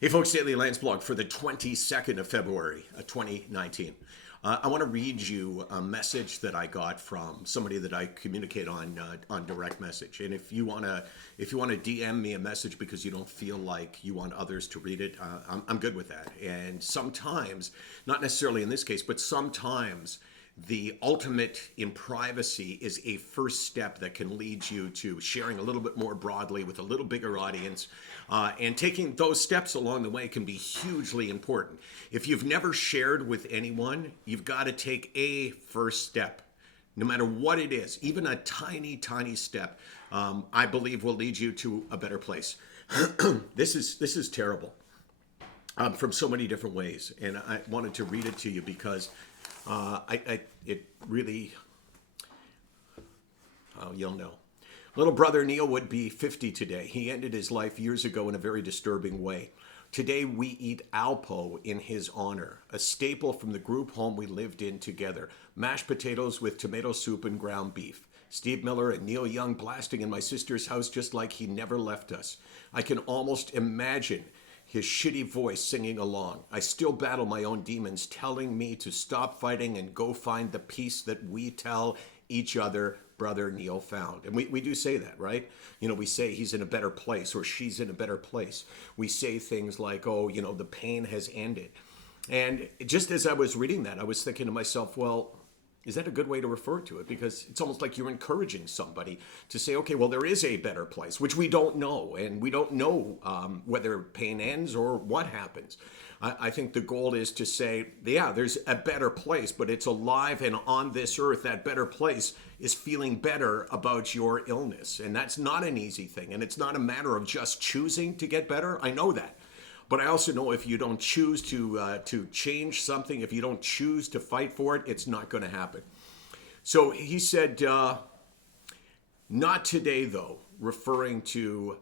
Hey folks, Daily Landsblog for the 22nd of February, 2019. I want to read you a message that I got from somebody that I communicate on direct message. And if you want to DM me a message because you don't feel like you want others to read it, I'm good with that. And sometimes, not necessarily in this case, but sometimes the ultimate in privacy is a first step that can lead you to sharing a little bit more broadly with a little bigger audience. And taking those steps along the way can be hugely important. If you've never shared with anyone, you've got to take a first step. No matter what it is, even a tiny, tiny step, I believe will lead you to a better place. This is terrible from so many different ways. And I wanted to read it to you because it really, oh, you'll know. Little brother Neil would be 50 today. He ended his life years ago in a very disturbing way. Today we eat Alpo in his honor, a staple from the group home we lived in together. Mashed potatoes with tomato soup and ground beef. Steve Miller and Neil Young blasting in my sister's house just like he never left us. I can almost imagine his shitty voice singing along. I still battle my own demons telling me to stop fighting and go find the peace that we tell each other brother Neil found. And we do say that, right? You know, we say he's in a better place or she's in a better place. We say things like, oh, you know, the pain has ended. And just as I was reading that, I was thinking to myself, well, is that a good way to refer to it? Because it's almost like you're encouraging somebody to say, okay, well, there is a better place, which we don't know. And we don't know whether pain ends or what happens. I think the goal is to say, yeah, there's a better place, but it's alive and on this earth, that better place is feeling better about your illness. And that's not an easy thing. And it's not a matter of just choosing to get better. I know that. But I also know if you don't choose to change something, if you don't choose to fight for it, it's not going to happen. So he said, not today, though, referring to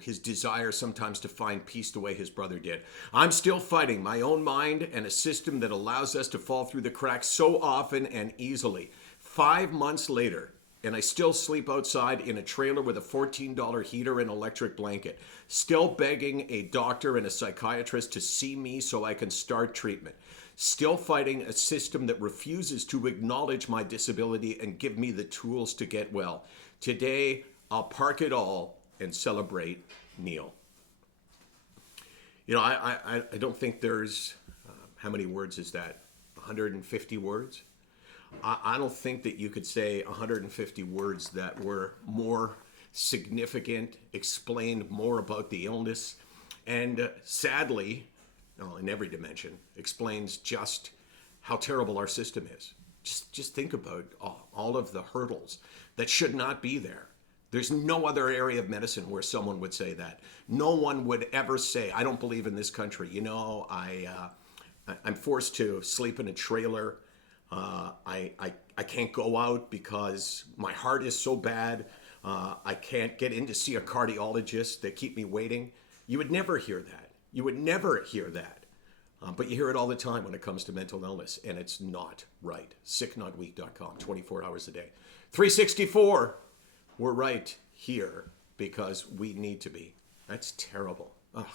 his desire sometimes to find peace the way his brother did. I'm still fighting my own mind and a system that allows us to fall through the cracks so often and easily. 5 months later, and I still sleep outside in a trailer with a $14 heater and electric blanket. Still begging a doctor and a psychiatrist to see me so I can start treatment. Still fighting a system that refuses to acknowledge my disability and give me the tools to get well. Today, I'll park it all and celebrate Neil. You know, I don't think there's, how many words is that? 150 words? I don't think that you could say 150 words that were more significant, explained more about the illness, and sadly, in every dimension, explains just how terrible our system is. Just think about all of the hurdles that should not be there. There's no other area of medicine where someone would say that. No one would ever say, I don't believe in this country. You know, I'm forced to sleep in a trailer. I can't go out because my heart is so bad. I can't get in to see a cardiologist. They keep me waiting. You would never hear that. You would never hear that. But you hear it all the time when it comes to mental illness, and it's not right. SickNotWeak.com, 24 hours a day. 364, we're right here because we need to be. That's terrible. Ugh.